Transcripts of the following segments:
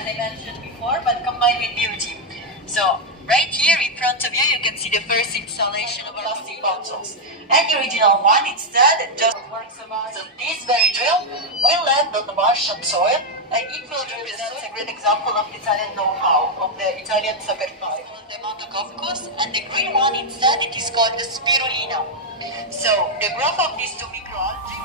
as I mentioned before, but combined with beauty. So right here in front of you, you can see the first installation of plastic bottles. And the original one instead just works of art. So this very drill will land on the Martian soil, and it will represent a great example of Italian know-how, of the Italian saperfare. The Montococos, and the green one instead, it is called the spirulina. So the growth of these two microalgae.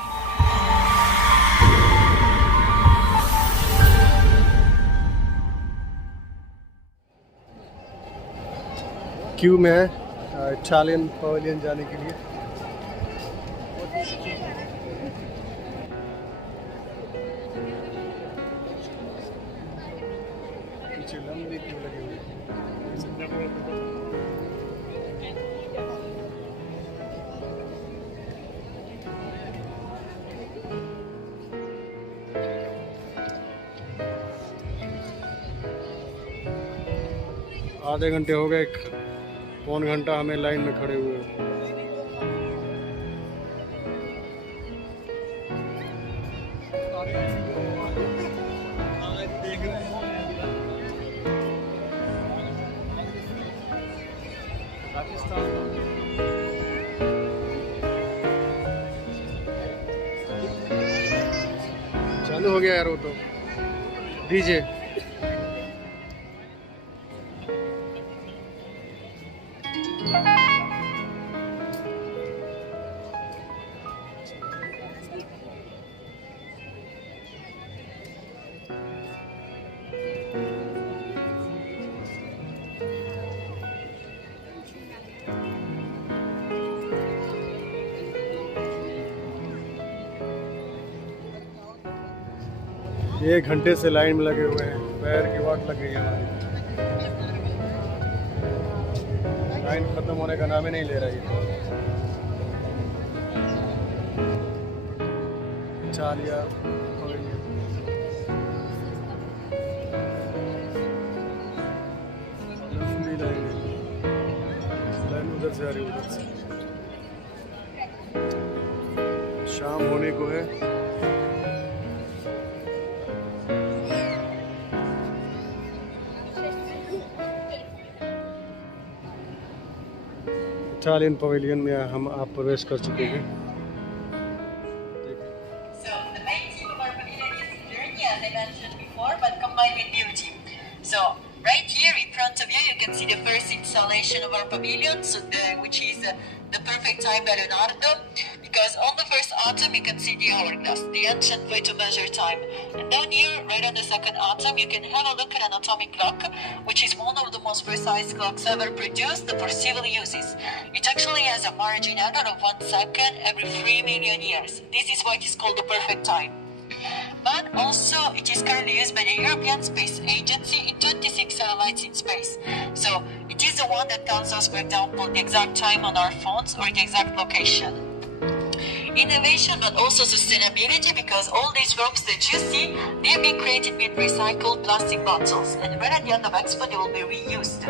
Q में है Italian pavilion जाने के लिए। पीछे लंबी Q लगी हुई है। आधे घंटे हो गए, पौन घंटा हमें लाइन में खड़े हुए। चालू हो गया यार वो तो डीजे। एक घंटे से लाइन में लगे हुए हैं, पैर की वाट लग गई है हमारी। लाइन खत्म होने का नाम ही नहीं ले रही है। चालिया लाइन उधर से आ रही, उधर से। शाम होने को है। इटालियन पवेलियन में हम आप प्रवेश कर चुके हैं। So the main theme of our pavilion is Ingegneria, as I mentioned before, but combined with beauty. So right here in front of you, you can see the first installation of our pavilion, which is the perfect time by Leonardo, because on the first atom you can see the hourglass, the ancient way to measure time. And down here, right on the second atom, you can have a look at an atomic clock, which is one of the most precise clocks ever produced for civil uses. It actually has a margin error of 1 second every 3 million years. This is why it is called the perfect time. But also, it is currently used by the European Space Agency in 26 satellites in space. So, it is the one that tells us, for example, the exact time on our phones or the exact location. Innovation, but also sustainability, because all these ropes that you see, they've been created with recycled plastic bottles, and right at the end of Expo, they will be reused.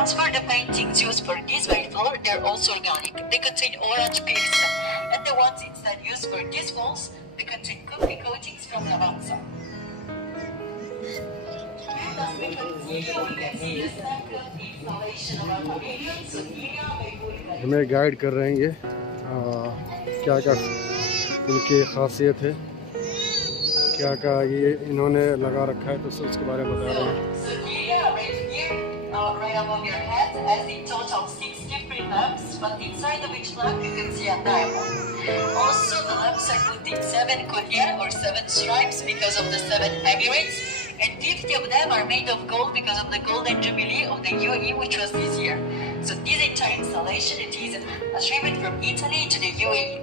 As for the paintings used for this very floor, they're also organic. They contain orange peels, and the ones instead used for these walls, they contain coffee coatings from Lavazza. As we continue, we can see the second installation of our pavilion, so हमें guide कर रहे हैं ये क्या क्या इनकी खासियत है, क्या क्या ये इन्होंने लगा रखा है, तो उसके बारे में बता रहे हैं। So here, right here, right above your head, has in total 6 different lamps, but inside of each lamp you can see a diamond. Also, the lamps are put in 7 colliers or 7 stripes because of the 7 Emirates, and 50 of them are made of gold because of the golden jubilee of the UAE, which was this year. So this entire installation, it is a shipment from Italy to the UAE.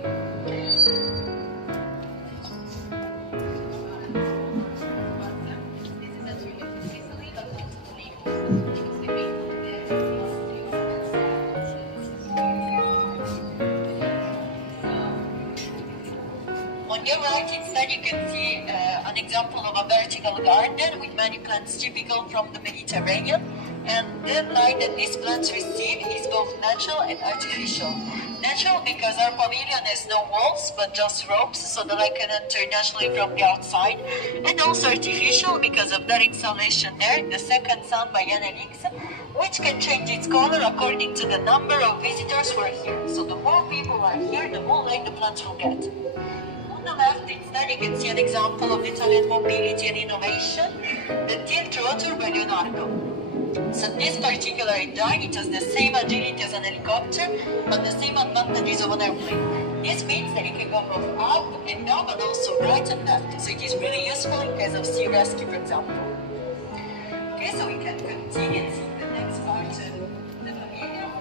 On your right, instead, you can see an example of a vertical garden with many plants typical from the Mediterranean. And the light that these plants receive is both natural and artificial. Natural because our pavilion has no walls but just ropes, so the light can enter naturally from the outside. And also artificial because of that installation there, the second sun by NLX, which can change its color according to the number of visitors who are here. So the more people are here, the more light the plants will get. On the left instead you can see an example of Italian mobility and innovation, the tilt rotor by Leonardo. So this particular design, it has the same agility as an helicopter, but the same advantages of an airplane. This means that it can go both up and down, but also right and left. So it is really useful in case of sea rescue, for example. Okay, so we can continue and see the next part of the pavilion.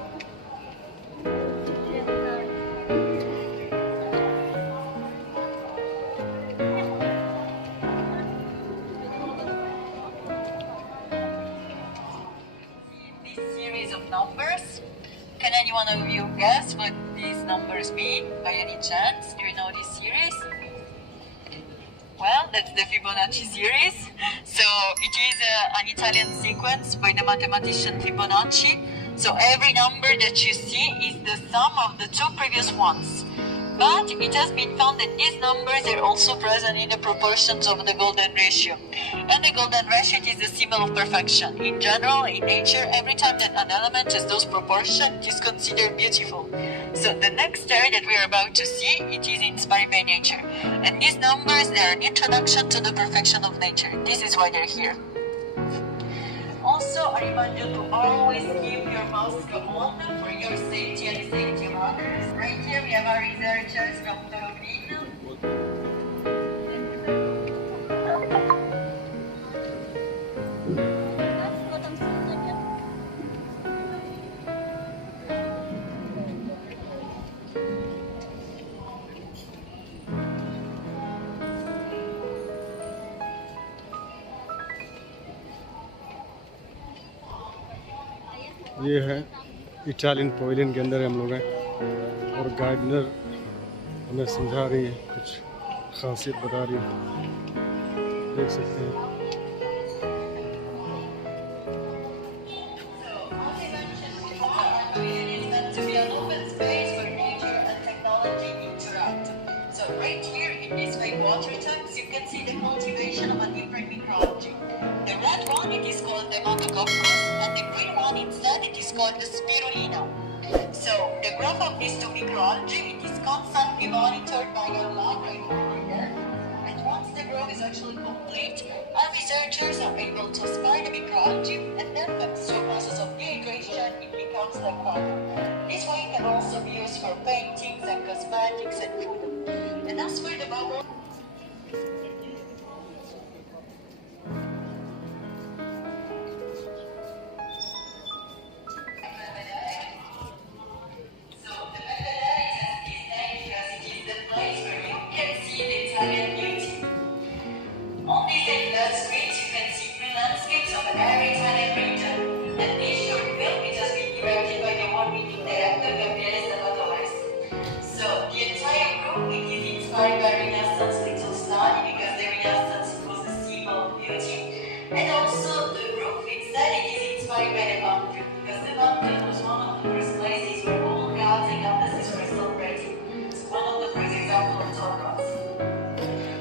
Numbers. Can anyone of you guess what these numbers mean by any chance? Do you know this series? Well, that's the Fibonacci series. So it is an Italian sequence by the mathematician Fibonacci. So every number that you see is the sum of the two previous ones. But it has been found that these numbers are also present in the proportions of the golden ratio. And the golden ratio is a symbol of perfection. In general, in nature, every time that an element has those proportions, it is considered beautiful. So the next area that we are about to see, it is inspired by nature. And these numbers, they are an introduction to the perfection of nature. This is why they're here. Also, I remind you to always keep your mask on for your safety and the safety of others. Right here we have our researchers from Torino. ये है Italian pavilion के अंदर हम लोग हैं और gardener हमें समझा रही है, कुछ खासियत बता रही है, देख सकते हैं। Right here in these big water tanks, you can see the cultivation of a different microalgae. The red one, it is called the Monococcus, and the green one instead, it is called the Spirulina. So the growth of these two microalgae, it is constantly monitored by your lab right over here. And once the growth is actually complete, our researchers are able to spy the microalgae, and then thanks to a process of dehydration, it becomes like powder. This way it can also be used for paintings and cosmetics and food. And that's where the bubble. So the Matera is named because it is the place where you can see the Italian beauty. On this end screen you can see three landscapes of every Italian region. And this short film it has been directed by the award-winning director Gabriele. So the entire group it is inspired by Renaissance little study because the Renaissance was a symbol of beauty. And also the roof instead it is inspired by the fountain because the fountain was one of the first places where all gods and goddesses were celebrated. So one of the first examples of Taurus.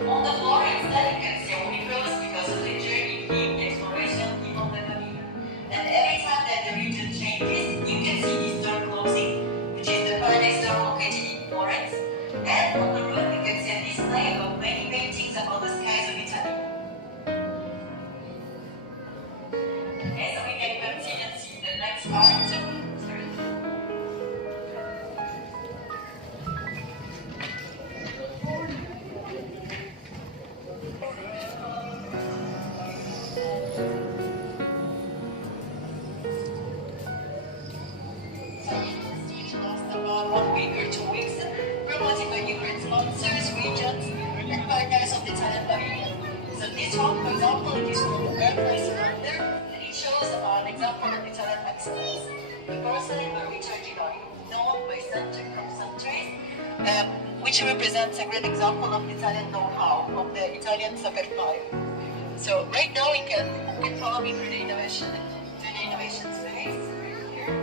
On the floor instead you can see only rose because of the journey theme, the exploration theme of the pavilion. And every time that the region changes, you can see this door closing, which is the paradise door located in Florence. And on the roof you can see a display of many paintings about the skies of Italy. Okay, so we can continue and see the next part. Sponsors, regions, and partners of the Italian pavilion. So this one, for example, it is called Airplace Wonder, and it shows an example of Italian excellence. The porcelain by Luigi Di Maio, known by centuries, which represents a great example of Italian know-how, of the Italian saper fare. So right now you can follow me through the innovation space. Here.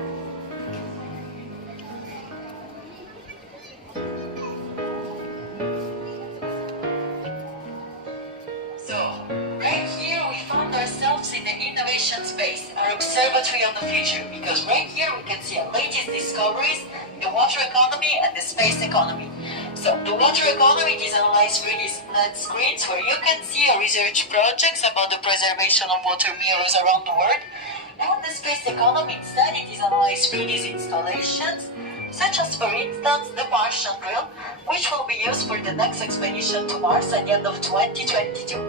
observatory of the future, because right here we can see our latest discoveries, the water economy and the space economy. So the water economy is analyzed through these LED screens where you can see research projects about the preservation of water mirrors around the world. And the space economy instead, it is analyzed through these installations, such as for instance the Martian drill, which will be used for the next expedition to Mars at the end of 2022.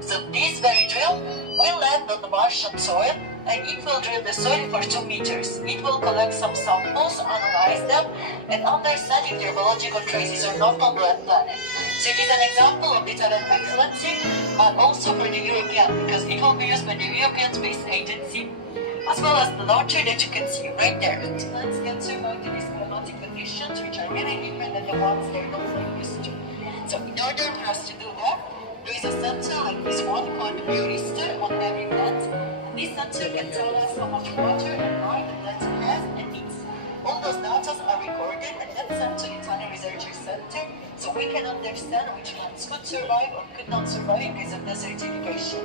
So this very drill will land on the Martian soil and it will drill the soil for 2 meters. It will collect some samples, analyze them, and understand if their biological traces are not on the planet. So it is an example of Italian excellency, but also for the European, because it will be used by the European Space Agency, as well as the launcher that you can see right there. Plants can survive in these climatic conditions, which are really different than the ones they're normally used to. So in order for us to do that, there is a sensor like this one called Biorister on every plant. This sensor can tell us how much water and light the plant has and needs. All those data are recorded and then sent to the Italian Research Center, so we can understand which plants could survive or could not survive in case of desertification.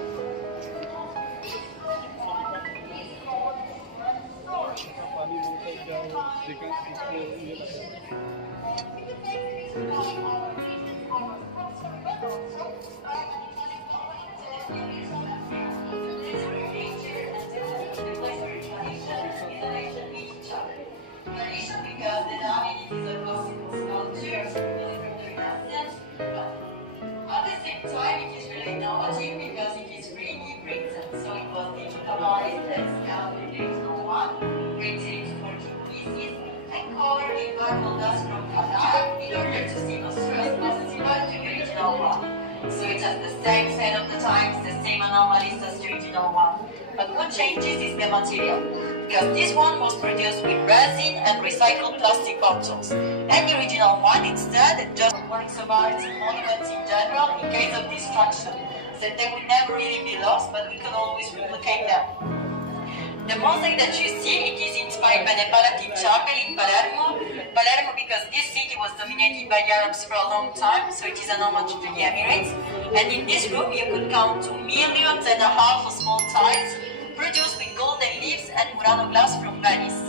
So it has the same set of the times, the same anomalies as the original one. But what changes is the material, because this one was produced with resin and recycled plastic bottles, and the original one instead just works of art, monuments in general, in case of destruction. So they would never really be lost, but we could always replicate them. The mosaic that you see, it is inspired by the Palatine Chapel in Palermo. Palermo because this city was dominated by Arabs for a long time, so it is an homage to the Emirates. And in this room you could count 2.5 million of small tiles produced with golden leaves and Murano glass from Venice.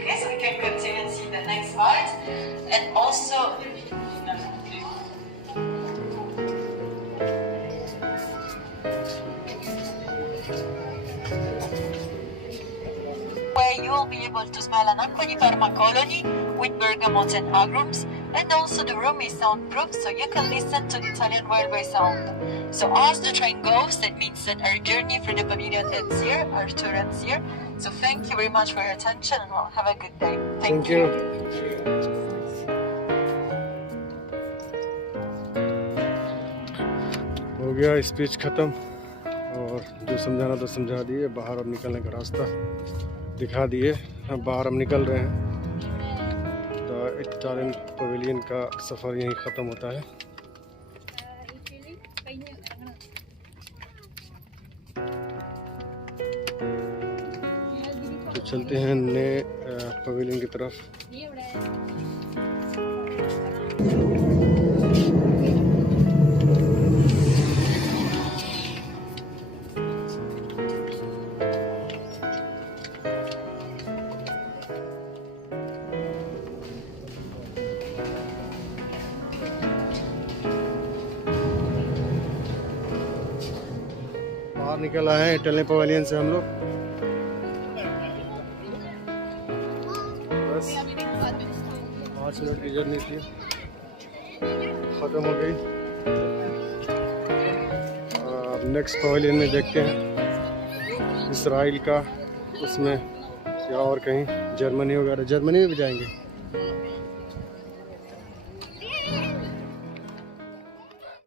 Okay, so we can continue and see the next part. And also, where you will be able to smell an Acqua di Parma colony with bergamot and agrums, and also the room is soundproof, so you can listen to the Italian railway sound. So as the train goes, that means that our journey for the pavilion ends here, our tour ends here. So thank you very much for your attention and well, have a good day. Thank you. हो गया speech ख़त्म और जो समझाना तो समझा दिए, बाहर अब निकलने का रास्ता दिखा दिए। हम बाहर हम निकल रहे हैं। तो इटालियन पवेलियन का सफ़र यहीं ख़त्म होता है। तो चलते हैं नए पवेलियन की तरफ। बाहर निकल आए हैं इटालियन पवेलियन से हम लोग। बस 5 मिनट की जर्नी थी, ख़त्म हो गई। अब नेक्स्ट पवेलियन में देखते हैं इसराइल का, उसमें या और कहीं जर्मनी वगैरह। जर्मनी में भी जाएंगे।